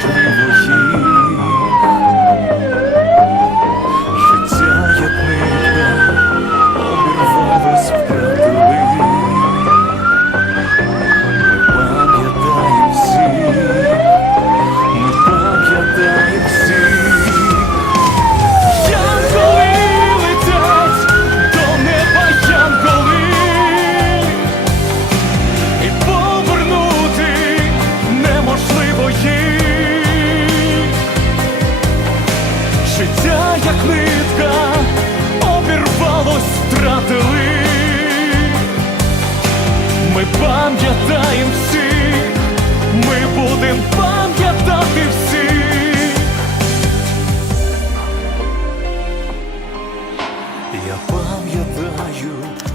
Thank you. життя, як нитка, обірвалось, втратили, ми пам'ятаємо всіх, ми будемо пам'ятати всіх. Я пам'ятаю.